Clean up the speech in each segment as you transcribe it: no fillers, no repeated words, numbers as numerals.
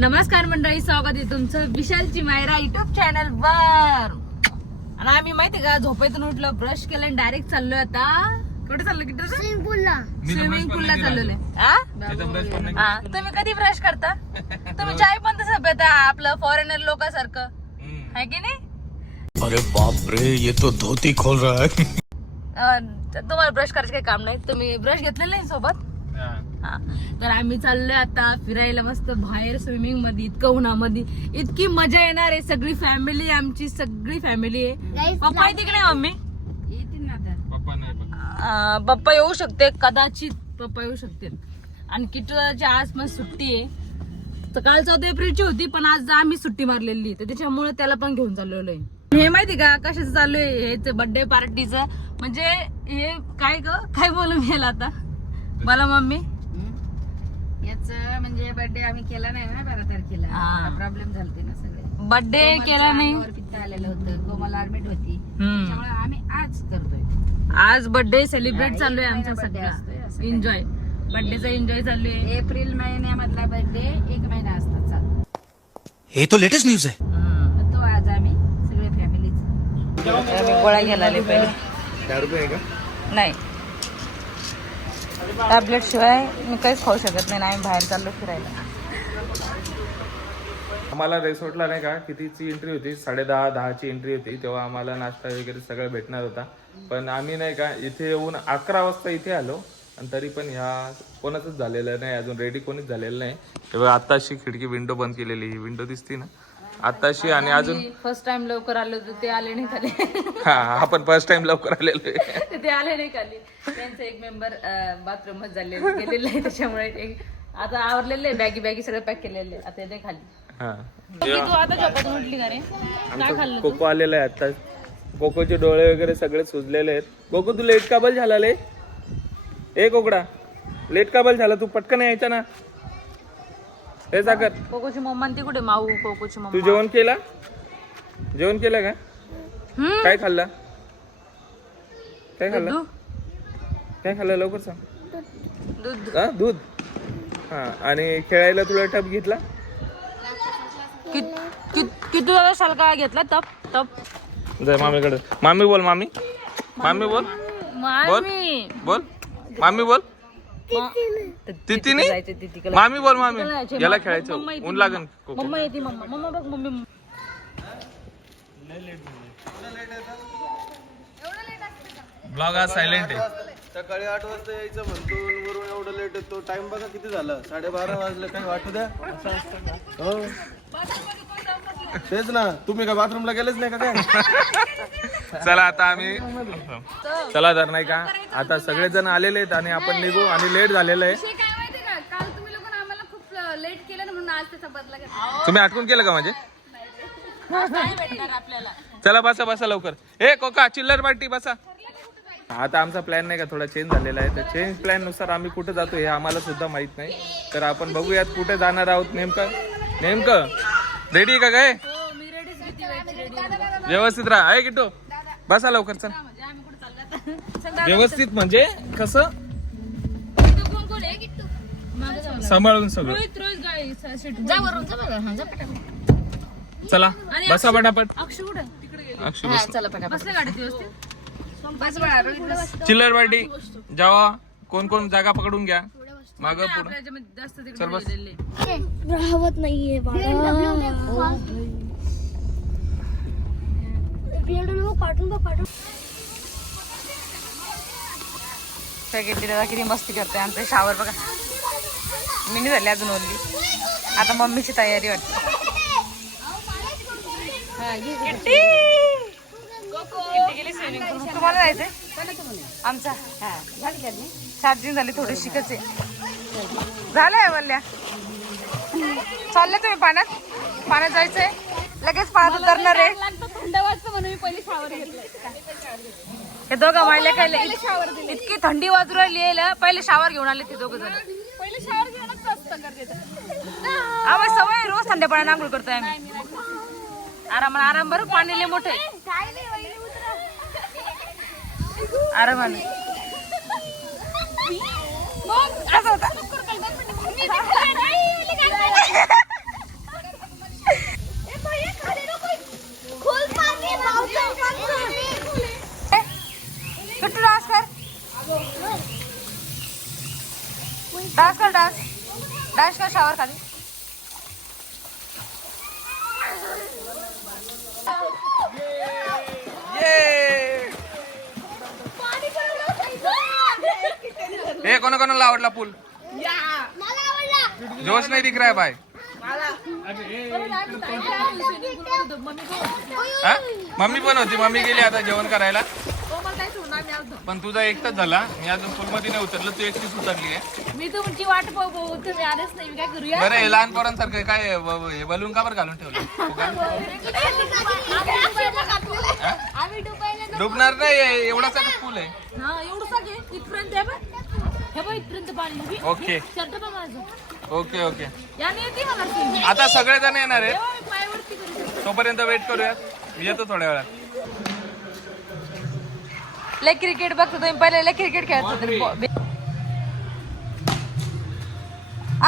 नमस्कार मंडळी, स्वागत आहे तुमचं विशालची मायरा युट्यूब चॅनल वर. आणि आम्ही माहितीये का झोपेतून उठलो, ब्रश केलं आणि डायरेक्ट चाललोय. आता कुठे चाललो? किती स्विमिंग पूलला चाललोय. तुम्ही कधी ब्रश करता? तुम्ही चाय पण तसं पिता आपलं फॉरेनर लोकांसारखं, है की नाही? अरे बाप रे, ये तो धोती खोल रहा है. तुम्हाला ब्रश करायचं काही काम नाही. तुम्ही ब्रश घेतलेलं नाही सोबत? हा. तर आम्ही चाललोय आता फिरायला मस्त बाहेर स्विमिंग मध्ये. इतकं उन्हामध्ये इतकी मजा येणार आहे. सगळी फॅमिली, आमची सगळी फॅमिली आहे. पप्पा येते की नाही? मम्मी येतील ना आता. पप्पा येऊ शकते कदाचित, पप्पा येऊ शकते. आणि किटूची आज मग सुट्टी आहे. तर काल 14 एप्रिलची होती, पण आज आम्ही सुट्टी मारलेली, तर त्याच्यामुळे त्याला पण घेऊन चाललेलो आहे. हे माहिती का कशाचं चालू आहे? हेच बर्थडे पार्टीचं. म्हणजे हे काय बोलू मी आता मला मम्मी याच म्हणजे बर्थडे आम्ही केला नाही ना 12 तारखेला. प्रॉब्लेम झालते ना सगळे. बर्थडे केला नाही, पित्त आलेलं होतं, कोमल ऍडमिट होती, त्यामुळे आम्ही आज करतोय. आज बर्थडे सेलिब्रेट चालू आहे आमचा सगळा. एन्जॉय, बर्थडेचा एन्जॉय चालू आहे. एप्रिल महिन्यामधला बर्थडे 1 महिना असतात चालू. ये तो लेटेस्ट न्यूज है. तो आज आम्ही सगळे फॅमिलीच गोळ्या घ्यायला आले पहिले. 4 रुपये आहे का? नाही, टॅबलेट शिवाय मी काहीच खाऊ शकत नाही. आम्ही बाहेर चाललो फिरायला. आम्हाला रिसॉर्टला नाही का कितीची एंट्री होती, 10:30 एंट्री होती. तेव्हा आम्हाला नाश्ता वगैरे सगळं भेटणार होता. पण आम्ही नाही का इथे येऊन 11 वाजता इथे आलो, आणि तरी पण ह्या कोणाचंच झालेलं नाही, अजून रेडी कोणीच झालेलं नाही. तेव्हा आत्ताशी खिडकी विंडो बंद केलेली, ही विंडो दिसती ना आत्ताशी. आणि अजून फर्स्ट टाइम लवकर आलो तर ते आले नाही खाली. हा, आपण फर्स्ट टाइम लवकर आलेलो आहे. ते आले नाही खाली. त्यांचा एक मेंबर बाथरूमच गेलेलं आहे, त्याच्यामुळे आता आवरलेलं आहे. बॅगी सगळं पॅक केलेलं आहे. आता येते खाली. हा, तू आता झोपातून उठली का रे? काय खाल्लं? कोको आलेला आहे आता. कोकोचे डोळे वगैरे सगळे सुजलेले आहेत. कोको तू लेट काबल झाला ले? ए कोकडा, लेट काबल झाला? तू पटकन यायचा ना. हे सागर, कोकोची मम्मा ती कुठे? माऊ कोकोची मम्मा. तू जेवण केलं का? काय खाल्ला? काय खाल्लं लवकर सांग. दूध. दूध. हा, आणि खेळायला तुला टप घेतला? किती दादा शालका घेतला? टप जाय मामीकडे. मामी बोल. मामी बोल. बोल मामी बोल. तिथीने मामी बोल. मामी याला खेळायचं, ऊन लागन. मम्मा येते. मम्मा बघ. मम्मी ब्लॉग आज सायलेंट आहे. सकाळी 8 वाजता यायचं म्हणतो, वरून एवढं लेट येतो. टाइम बघा किती झाला, 12:30 वाजले. काही वाटू द्या. हो तेच ना, तुम्ही काय बाथरूमला गेलेच नाही का काय? चला आता आम्ही चला तर नाही का आता सगळेजण आलेले आहेत आणि आपण निघू. आणि लेट झालेलं आहे. काय माहिती ना, काल तुम्ही लोकांना आम्हाला खूप लेट केलं ना, म्हणून आज त्याचा बदला घेतला. तुम्ही आठवण केलं का म्हणजे? आपल्याला. चला बसा लवकर. ए कोका, चिल्लर पार्टी बसा. आता आमचा प्लॅन नाही का थोडा चेंज झालेला आहे. तर चेंज प्लॅन नुसार आम्ही कुठे जातो हे आम्हाला सुद्धा माहित नाही. तर आपण बघूयात कुठे जाणार आहोत नेमकं. रेडी का काय? व्यवस्थित राहा. आहे किट्टू, बसा लवकर. चल व्यवस्थित म्हणजे कसं सांभाळून सगळं. चला बसा पटापट. अक्षय कुठे? अक्षय बस. बसले गाडीत व्यवस्थित? चिल्लर पार्टी जावा. कोण जागा पकडून घ्या. मागं पुढं जास्त चल बस. राहत नाहीये पाठवून किती मस्ती करते. आमचं शावर बघा, मिनी झाली अजून ओरली. आता मम्मीची तयारी वाटते. गेली स्विमिंग पूल. तुम्हाला जायचंय? आमचा चार्जिंग झाली, थोडी शिकच आहे. झालंय वल्ल्या. चालले तुम्ही पाण्यात जायचंय? लगेच पाण्यात उतरणार आहे. थंड वाजतं म्हणून मी पहिले शावर घेतलं. हे दोघं मायले काय इतकी थंडी वाजू राहिली. पहिले शावर घेऊन आले ते दोघं जण. पहिले शावर घेऊनच असतं गरजेचं. आम्हाला सवय रोज थंड पाण्याने आंघोळ करतोय आम्ही. आराम बरं. पाणी लय मोठे आरामाने. असं होता. शावर खाली. हे कोणाला आवडला पूल? जोश नाही दिख रहा है भाई. हा? मम्मी पण होती, मम्मी गेली आता जेवण करायला. पण तुझा एकटाच झाला, मी अजून पूल मध्ये नाही उतरलो, तू एकटीच उतरली आहे. मी तुमची वाट पाहू तुम्ही आलेच नाही, मी काय करूया. बरं हे लहान पोरांसारखं काय हे बलून का बरं घालून ठेवलं? डुबणार नाही, एवढा सगळं पूल आहे. हा एवढं सगळे इथपर्यंत आहे बघ. हे बघ इथपर्यंत पाणी. ओके शर्ट बघ माझं. Okay okay. याने येते मला ती. आता सगळेजण येणार आहेत, तेव्हा मी पायावरती करू. तोपर्यंत वेट करूया. मी येतो थोड्या वेळात. लय क्रिकेट बघतो तुम्ही, पहिले लय क्रिकेट खेळतो.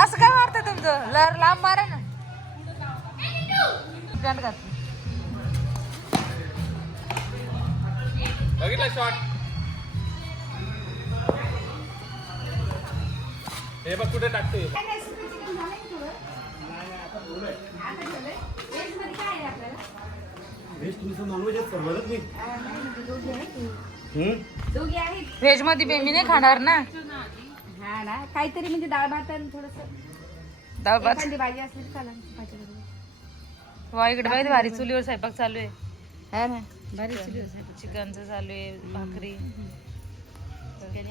असं काय वाटतं तुमचं? लांब मारा ना. पॅन्ट घातली. बघितलं शॉट? हे बघ कुठे टाकतोय. व्हेज मध्ये मी नाही खाणार ना. हा ना, काहीतरी म्हणजे डाळ भात आणि थोडस डाळ भात. एखादी भाजी असली तर चालेल. वा इकडे बघ भारी चुलीवर स्वयंपाक चालू आहे. हा ना, भारी चिकन चिकनचं चालू आहे, भाकरी.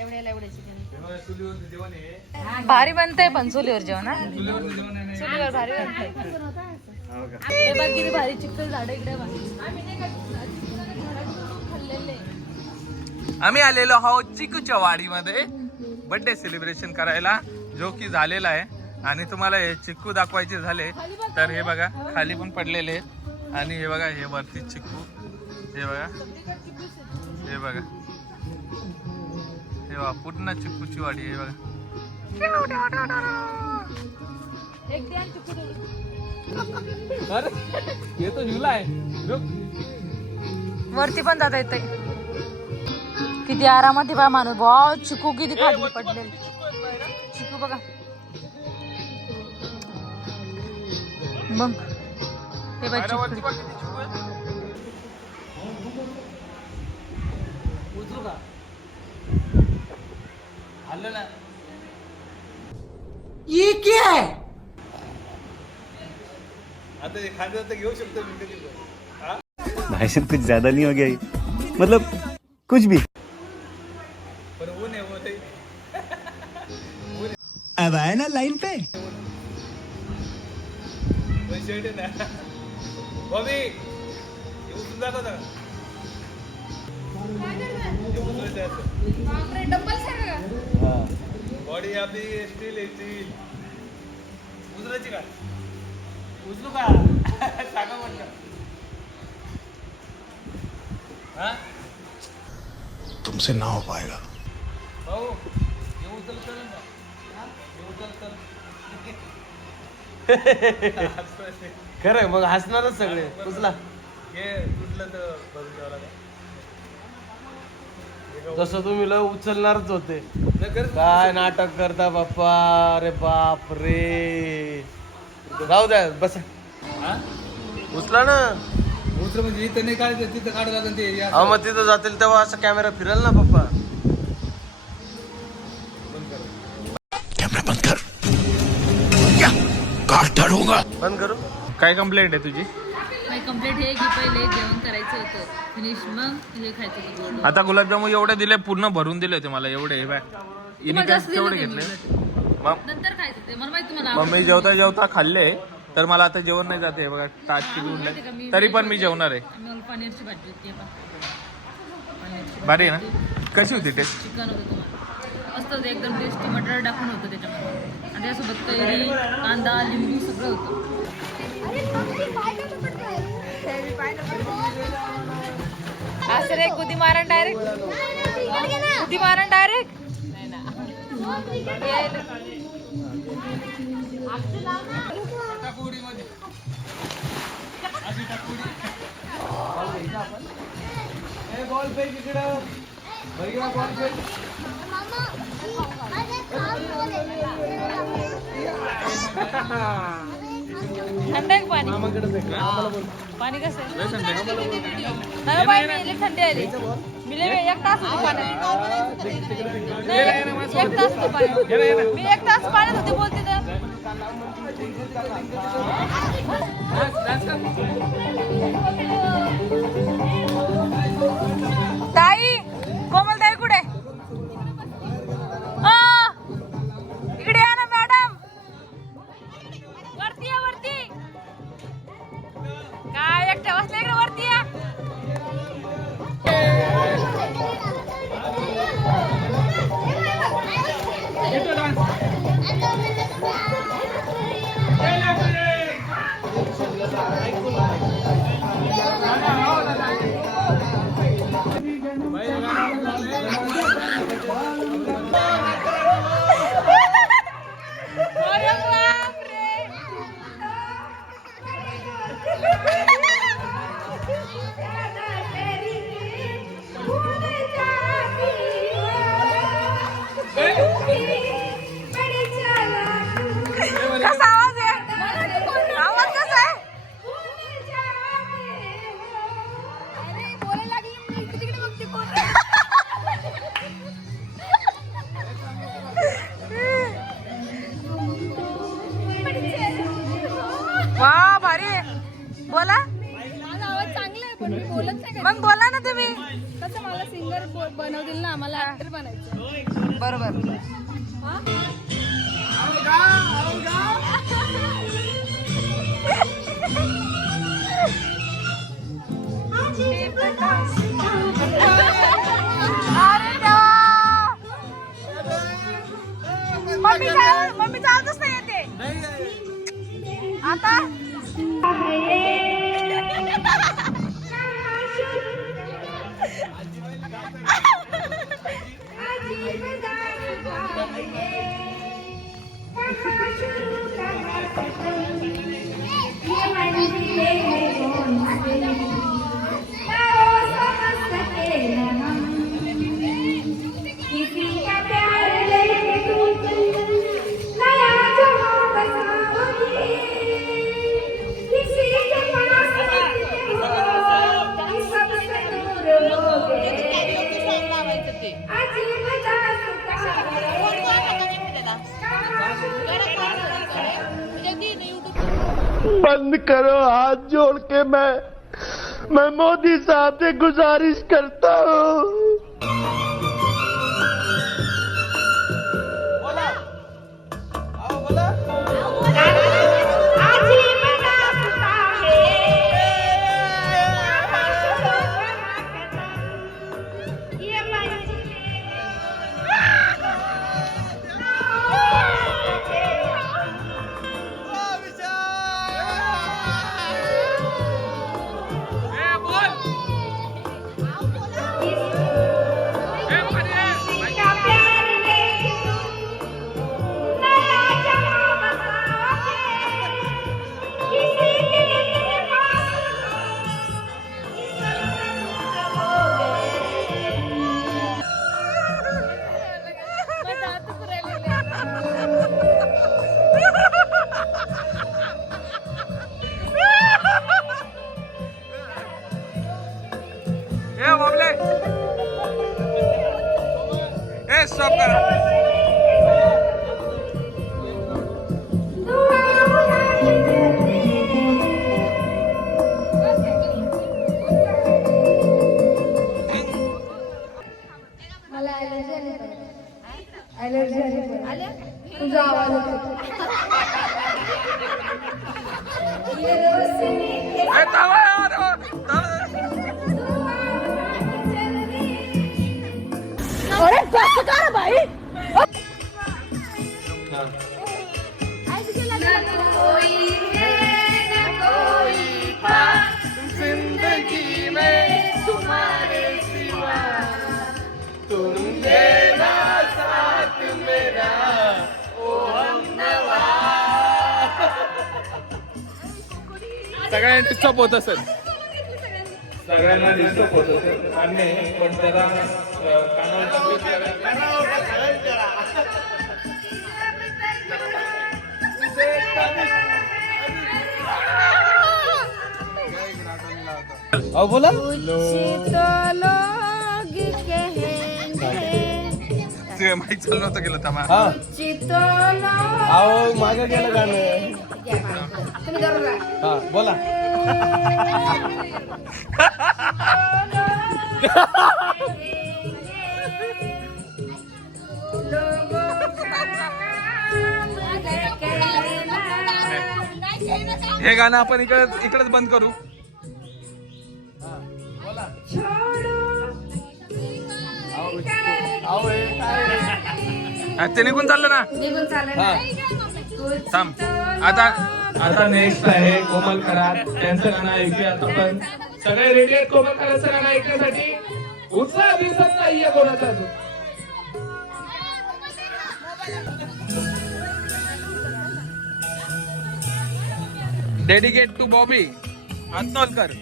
एवढ्याला एवढे चिकन. भारी बनतंय पण चुलीवर जेवण. हा? चुलीवर भारी बनतंय. हे बघ किती भारी चिकन झाड इकडे. आम्ही आलेलो आहोत चिकूच्या वाडीमध्ये बर्थडे सेलिब्रेशन करायला, जो की झालेला आहे. आणि तुम्हाला हे चिक्कू दाखवायचे झाले तर हे बघा खाली पण पडलेले आहेत. आणि हे बघा हे वरती चिक्कू, हे बघा, हे बघा, हे बघा पूर्ण चिक्कूची वाडी आहे बघा. अरे ये तो झुला आहे. वरती पण जाता येते. किती आरामात बा माणूस. भाव चिकू किती खाली पडलेले. चिकू बघा मग. हे बघ चिकू. ये क्या है? आता एखाद्या तर घेऊ शकतो मी कधी. भाई साहब कुछ ज्यादा नहीं हो गया ये? मतलब कुछ भी. पण ऊन आहे वो ते. अब आए ना लाइन पे. शर्ट आहे ना बॉबी, हे उचलून दाखव जरा. बॉडी आपली स्टील आहे, स्टील. उचलायची का? उचलू का? सांगा म्हटलं. हा तुमसे ना हो पाएगा. भाऊ हे उचल चल ना. हे उचल चल. खरंय मग हसणारच सगळे. उचला. हे तुटलं तर भरून द्यावं लागेल. तसं तुम्ही लय उचलणारच होते. काय नाटक करता बाप्पा. अरे बाप रे. राहू द्या बस. उचला ना. उचल म्हणजे इथं नाही काढायचं, तिथं काढायला लागेल ते. अहो मग तिथं जातील तेव्हा असं कॅमेरा फिरेल ना पप्पा. कैमरा बंद कर. क्या काट डालूंगा. बंद करू. काय कंप्लेंट आहे तुझी? माझी कंप्लेंट हे की पहिले जेवण करायचं होतं फिनिश, मग हे खायचं होतं गोड. आता गुलाबजामुन एवढे दिले, पूर्ण भरून दिले होते मला एवढे. हे बाय इने काय केवढे घेतले. मग नंतर खायचं ते मला माहिती. तुम्हाला मम्मी जेवता जेवता खाल्ले तर मला आता जेवण नाही जाते. बघा ताट किती उरले, तरी पण मी जेवणार आहे. मला पनीरची भाजी होती. पनीरची भारी आहे ना? कशी होती टेस्ट? चिकन होतं तुम्हाला मस्त होतं एकदम टेस्टी. मटर टाकून होतं त्याच्यामध्ये. आणि त्यासोबत कैरी, कांदा, लिंबू सगळं होतं. असं रे कुदी मारण डायरेक्ट. कुदी मारण डायरेक्ट. बॉल फेक इकडं. भैया बॉल फेक. थंड आहे का पाणी पाणी कसं आहे नाही बाई मी लई थंडी आली मी लई एक तास होती पाण्यात नाही, एक तास होती पाण्यात मी एक तास पाण्यात होते बोलते तर ताई कोमल ताई कुठे इकडे या ना मॅडम वरती या वरती काय एकट्या बसल्या इकडे वरती या अरे बापरे कसा आवाज आहे आवाज कसा आहे अरे बोलायला लागली मी तिकडे बघते कोण वा भारी आहे. बोला माझा आवाज चांगला आहे पण मी बोलत नाही मग बोला ना तुम्ही कसं मला सिंगर बनवतील ना आम्हाला ऍक्टर बनायचं बरोबर अरे देवा मम्मी चालतच नाही येते आता बंद करो हाथ जोड़ के मैं मोदी साहब से गुजारिश करता हूँ स्टॉप करा मला ॲलर्जी आली तुझा आवाज अरे बस कर भाई जिंदगी में तुम्हारे सिवा तुम देना साथ मेरा ओ हमनवा. सगळ्यांना डिस्टर्ब होत असेल सगळ्यांना डिस्टर्ब होत असेल आणि पण जरा कानावर अहो बोला माहिती चालू नव्हतं गेलं थांबा. हा अहो मागे गेलं गाणं. तुम्ही जरूर जा. हा बोला. हे गाणं आपण इकडेच बंद करू. अहो हे काय ते निघून चाललं ना. निघून चालेल हा थांब. आता नेक्स्ट आहे कोमल कराड. त्यांचं गाणं ऐकूया आपण. सगळे रेडी आहेत कोमल कराडचं गाणं ऐकण्यासाठी. उत्साह दिसत नाहीये कोणाचा. Dedicate to Bobby Atnolkar.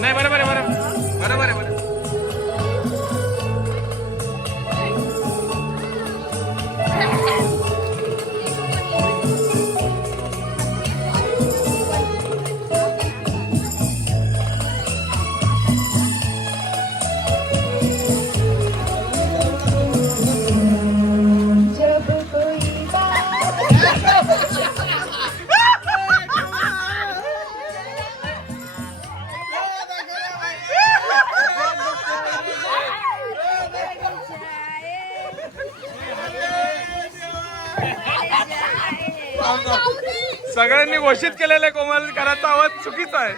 नाही बरोबर आहे बरोबर आहे. सगळ्यांनी घोषित केलेलं आहे कोमल कराडचा आवाज चुकीचा आहे.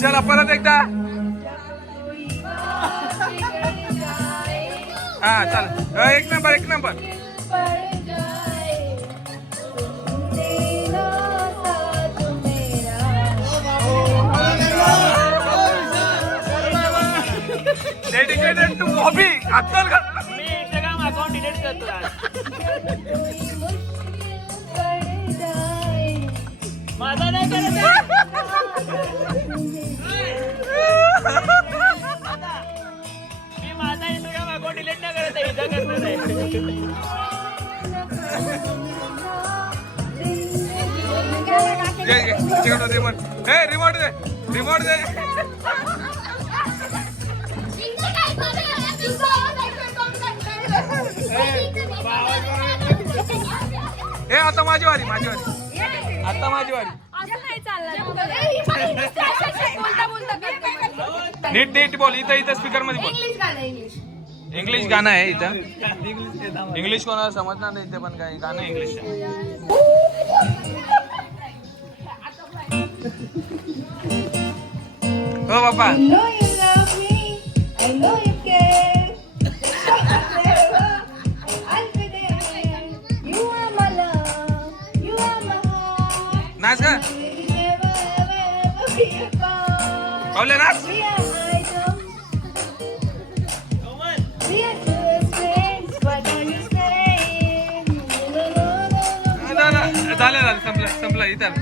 चला परत एकदा. हा चल एक नंबर. Dedicated to Bobby Atnolkar. मी इंस्टाग्राम अकाउंट डिलीट करतो माझा नाही करत मी माझा इंस्टाग्राम अकाउंट डिलीट नाही करत आहे. इथं करणार आहे. रिमोट दे. हे आता माझी वारी. आता माझी वारी. नीट बोल. इथं स्पीकर मध्ये बोल. इंग्लिश गाणं आहे इथं. इंग्लिश कोणाला समजणार नाही इथे पण काय गाणं इंग्लिश आहे. हो बापा. नाच का पावले नाच. झालं संपलं इथं.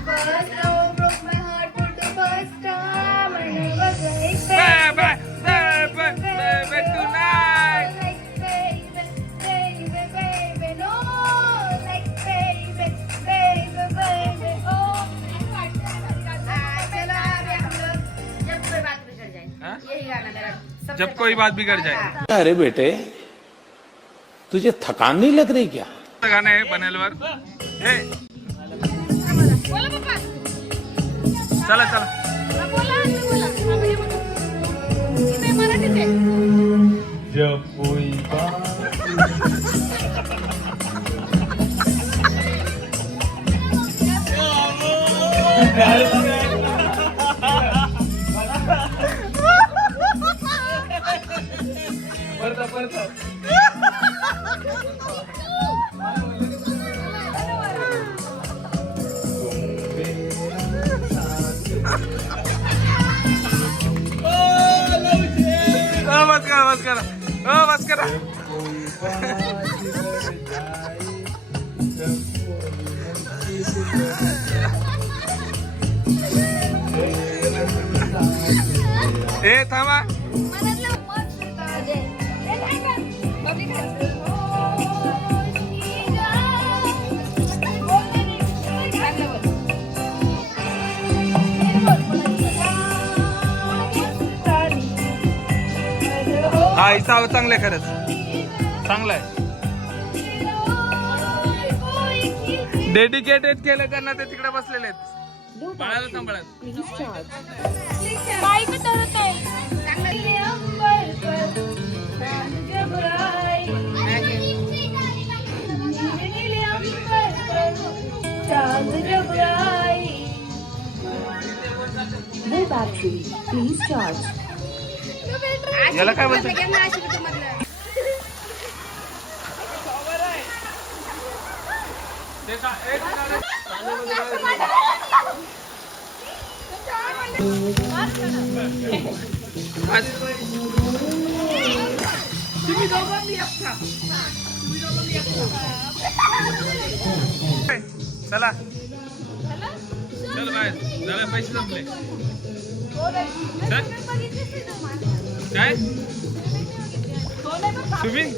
जब कोई बात बिगड़ जाए. अरे बेटे तुझे थकान नहीं लग रही क्या? गाणं आहे बनेलवर. हे चला जब कोई बस करा. ए थांबा. हा हिचा चांगला आहे खरंच, चांगला आहे. डेडिकेटेड केलं त्यांना, ते तिकडे बसलेले आहेत बाळाला सांभाळत. याला काय बोलतो? चला चल बाहेर, जरा पैसे संपले. काय स्विमिंग?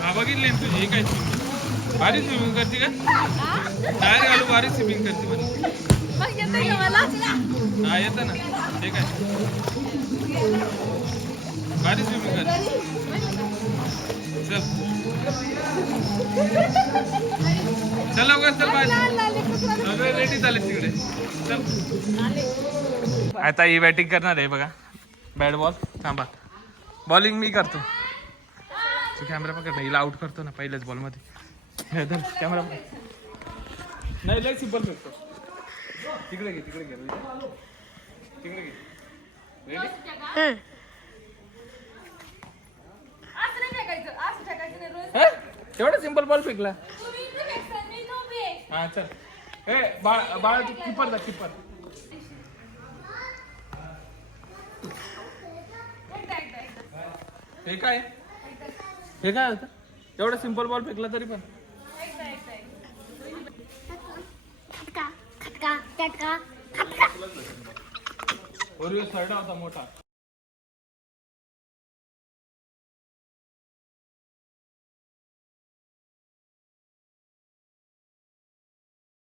हा बघितले तुझी. हे काय स्विमिंग? भारी स्विमिंग करते का? टायर घालू भारी स्विमिंग करते मला. हा येतं ना. हे काय भारी स्विमिंग करते. चल चल लवकर चल बाहेर, सगळे रेडी झाले तिकडे. चल आता ही बॅटिंग करणार आहे बघा. Bat ball. थांबा, बॉलिंग मी करतो. तू कॅमेरा पकड ना, हिला आउट करतो ना पहिल्याच बॉल मध्ये. कॅमेरा नाही, लय सिंपल फेकतो. तिकडे घे, तिकडे घे, तिकडे घे. रेडी? एवढा सिंपल बॉल फेकला. हा चल. ए बाळा तू किपर जा, किपर. हे काय, हे काय होतं? एवढा सिंपल बॉल फेकला तरी पण. और सरडा होता मोठा.